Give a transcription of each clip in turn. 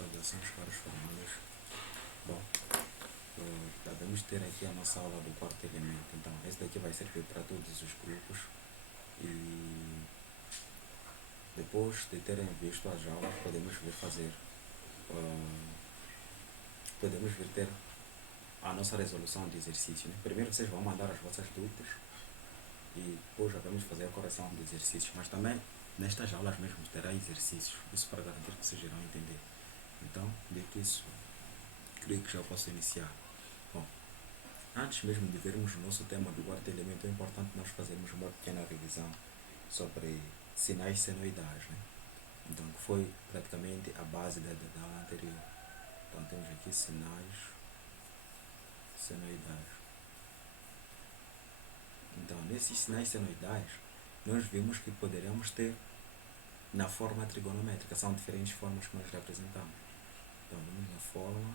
Saudações, caros formandos. Bom, devemos ter aqui a nossa aula do quarto elemento. Então, esse daqui vai servir para todos os grupos. E depois de terem visto as aulas, podemos vir fazer, podemos vir ter a nossa resolução de exercício, né? Primeiro vocês vão mandar as vossas dúvidas e depois já vamos fazer a correção de exercícios. Mas também, nestas aulas mesmo, terá exercícios. Isso para garantir que vocês irão entender. Então, dito isso, creio que já posso iniciar. Bom, antes mesmo de vermos o nosso tema do quarto elemento, é importante nós fazermos uma pequena revisão sobre sinais senoidais, né? Então, que foi praticamente a base da aula anterior. Então, temos aqui sinais senoidais. Então, nesses sinais senoidais, nós vimos que poderíamos ter na forma trigonométrica. São diferentes formas que nós representamos. Então, vamos na forma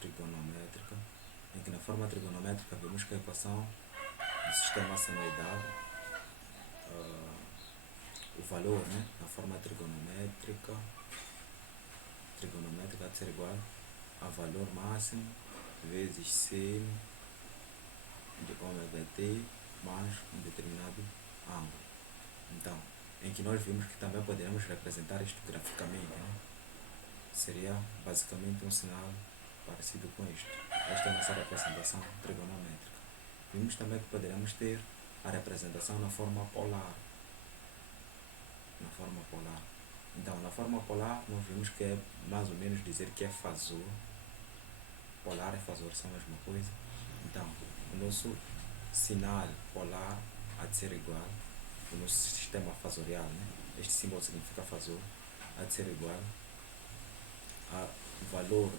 trigonométrica, em que na forma trigonométrica vemos que a equação do sistema senoidal, o valor, né, na forma trigonométrica há de ser igual a valor máximo vezes seno de ômega t mais um determinado ângulo. Então, em que nós vimos que também poderíamos representar isto graficamente, né? Seria basicamente um sinal parecido com isto. Esta é a nossa representação trigonométrica. Vimos também que poderíamos ter a representação na forma polar. Então, na forma polar, nós vimos que é mais ou menos dizer que é fasor. Polar e fasor são a mesma coisa. Então, o nosso sinal polar há de ser igual, o nosso sistema fasorial, né? Este símbolo significa fasor, há de ser igual a valor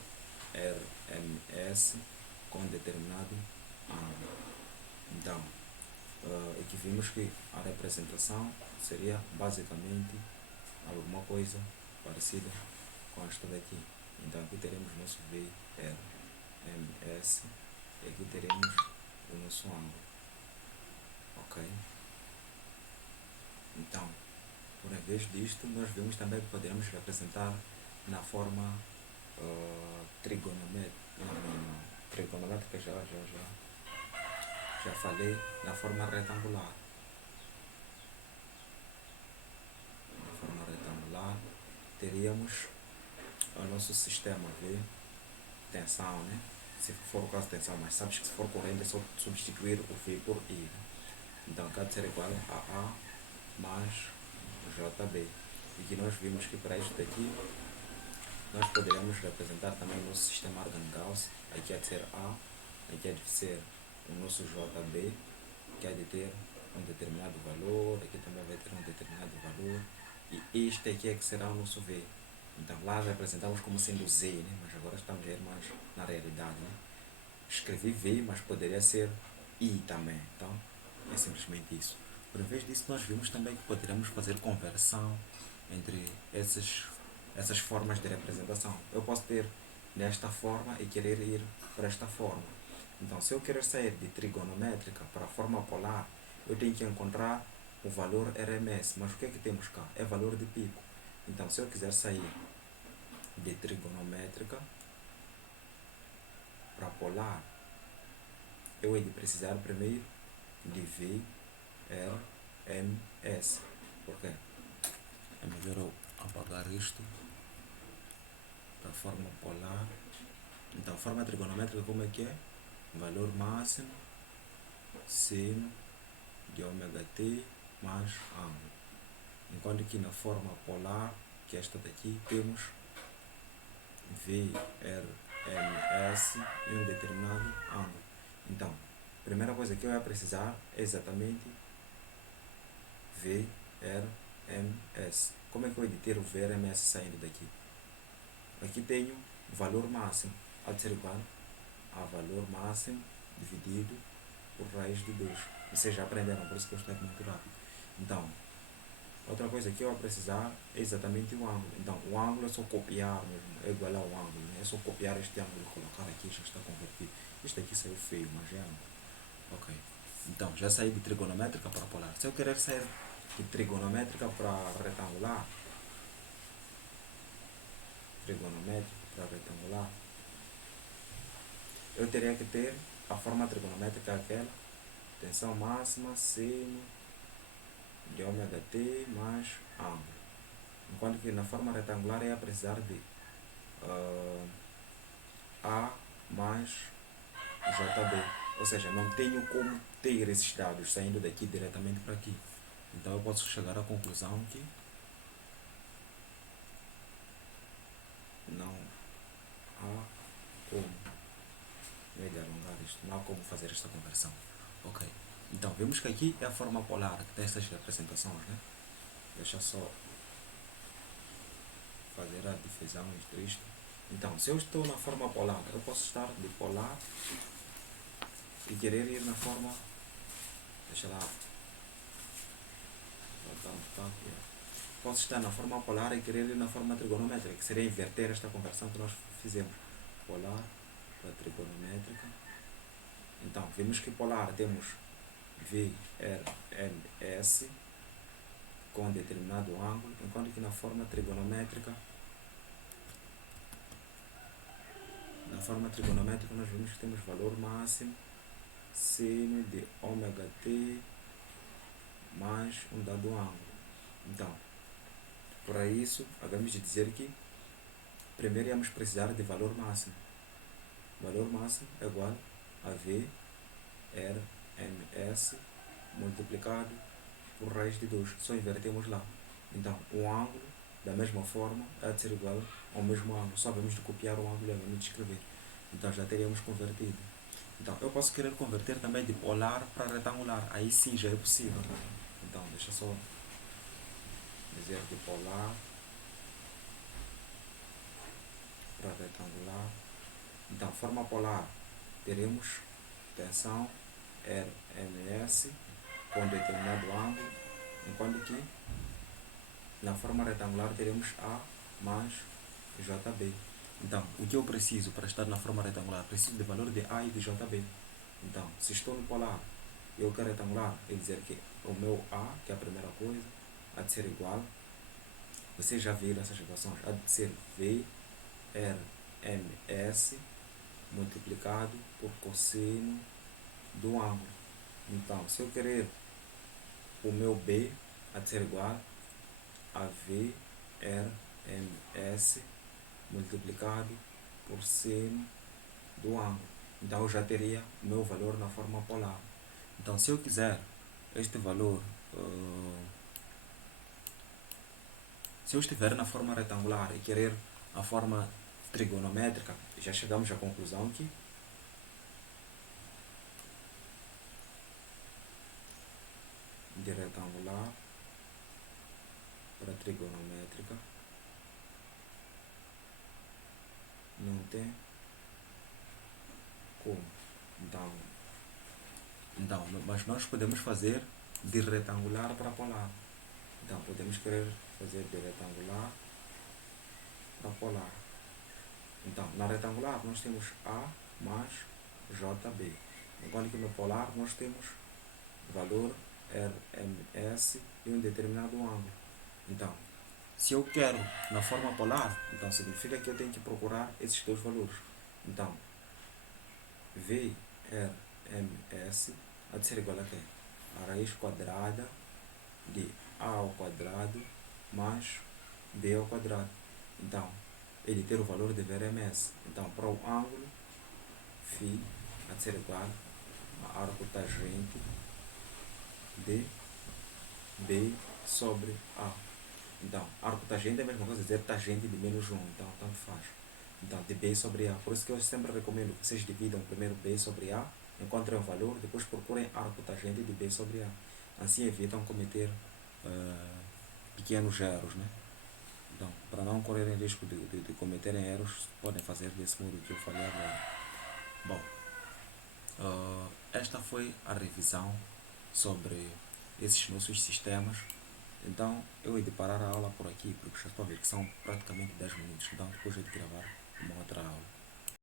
RMS com determinado ângulo. Então, aqui vimos que a representação seria basicamente alguma coisa parecida com esta daqui. Então, aqui teremos o nosso VRMS e aqui teremos o nosso ângulo. Ok? Então, por vez disto, nós vimos também que podemos representar na forma trigonométrica. Trigonométrica já falei, na forma retangular. Na forma retangular, teríamos o nosso sistema V, tensão, né? Se for o caso de tensão, mas sabes que se for corrente é só substituir o V por I, né? Então, acá de ser igual a A mais JB. E que nós vimos que para isto daqui, nós poderíamos representar também o nosso sistema Argand-Gauss. Aqui há de ser A, aqui há de ser o nosso JB, que há de ter um determinado valor, aqui também vai ter um determinado valor, e este aqui é que será o nosso V. Então lá representamos como sendo Z, né? Mas agora estamos a ir mais na realidade, né? Escrevi V, mas poderia ser I também. Então é simplesmente isso. Por vez disso, nós vimos também que poderíamos fazer conversão entre essas formas de representação. Eu posso ter nesta forma e querer ir para esta forma. Então, se eu querer sair de trigonométrica para a forma polar, eu tenho que encontrar o valor RMS. Mas o que é que temos cá? É valor de pico. Então, se eu quiser sair de trigonométrica para polar, eu hei de precisar primeiro de VRMS. Por quê? É melhor eu apagar isto para a forma polar. Então, a forma trigonométrica como é que é? Valor máximo seno de ômega t mais ângulo. Enquanto que na forma polar, que é esta daqui, temos VRMS e um determinado ângulo. Então, a primeira coisa que eu ia precisar é exatamente VRMS. Como é que eu ia ter o VRMS saindo daqui? Aqui tenho o valor máximo, há de ser igual a valor máximo dividido por raiz de 2. Vocês já aprenderam, por isso que eu estou aqui muito rápido. Então, outra coisa que eu vou precisar é exatamente o ângulo. Então, o ângulo é só copiar mesmo, é igual ao ângulo, né? É só copiar este ângulo e colocar aqui, já está convertido. Este aqui saiu feio, mas é ângulo. Ok. Então, já saí de trigonométrica para polar. Se eu querer sair de trigonométrica para retangular, trigonométrico para retangular, eu teria que ter a forma trigonométrica aquela, tensão máxima, seno de ômega t mais ângulo. Enquanto que na forma retangular é precisar de A mais JB. Ou seja, não tenho como ter esses dados saindo daqui diretamente para aqui. Então eu posso chegar à conclusão que não há como alongar isto, não há como fazer esta conversão. Ok, então vemos que aqui é a forma polar que tem estas representações, né? Deixa só fazer a divisão entre isto. Então, se eu estou na forma polar, eu posso estar bipolar e querer ir na forma, deixa lá, posso estar na forma polar e querer ir na forma trigonométrica, que seria inverter esta conversão que nós fizemos, polar para trigonométrica. Então, vimos que polar temos VRMS com determinado ângulo, enquanto que na forma trigonométrica nós vimos que temos valor máximo seno de ômega t mais um dado ângulo. Então, para isso, acabamos de dizer que primeiro íamos precisar de valor máximo. Valor máximo é igual a VRMS multiplicado por raiz de 2. Só invertemos lá. Então, o ângulo, da mesma forma, é de ser igual ao mesmo ângulo. Só vamos de copiar o ângulo e vamos de escrever. Então, já teríamos convertido. Então, eu posso querer converter também de polar para retangular. Aí sim, já é possível. Então, deixa só dizer de polar para retangular. Então, forma polar, teremos tensão RMS com determinado ângulo, enquanto que na forma retangular teremos A mais JB. Então, o que eu preciso para estar na forma retangular? Preciso de valor de A e de JB. Então, se estou no polar e eu quero retangular, é dizer que o meu A, que é a primeira coisa, há de ser igual, vocês já viram essas equações, há de ser VRMS multiplicado por cosseno do ângulo. Então, se eu querer o meu B, há de ser igual a VRMS multiplicado por seno do ângulo. Então eu já teria o meu valor na forma polar. Então se eu quiser este valor, se eu estiver na forma retangular e querer a forma trigonométrica, já chegamos à conclusão que de retangular para trigonométrica não tem como. Então, mas nós podemos fazer de retangular para polar. Então, podemos querer fazer de retangular para polar. Então, na retangular nós temos A mais JB. Enquanto que no polar nós temos valor RMS e um determinado ângulo. Então, se eu quero na forma polar, então significa que eu tenho que procurar esses dois valores. Então, VRMS há de ser igual a quê? A raiz quadrada de A ao quadrado mais B ao quadrado. Então, ele ter o valor de VRMS. Então, para o ângulo, φ há de ser igual a arco tangente de B sobre A. Então, arco tangente é a mesma coisa dizer tangente de menos 1, então tanto faz. Então, de B sobre A. Por isso que eu sempre recomendo que vocês dividam primeiro B sobre A, encontrem o valor, depois procurem arco tangente de B sobre A. Assim evitam cometer pequenos erros, né? Então, para não correrem risco de cometerem erros, podem fazer desse modo que eu falei agora. Bom, esta foi a revisão sobre esses nossos sistemas. Então, eu hei de parar a aula por aqui, porque já estou a ver que são praticamente 10 minutos. Então, depois eu hei de gravar uma outra aula.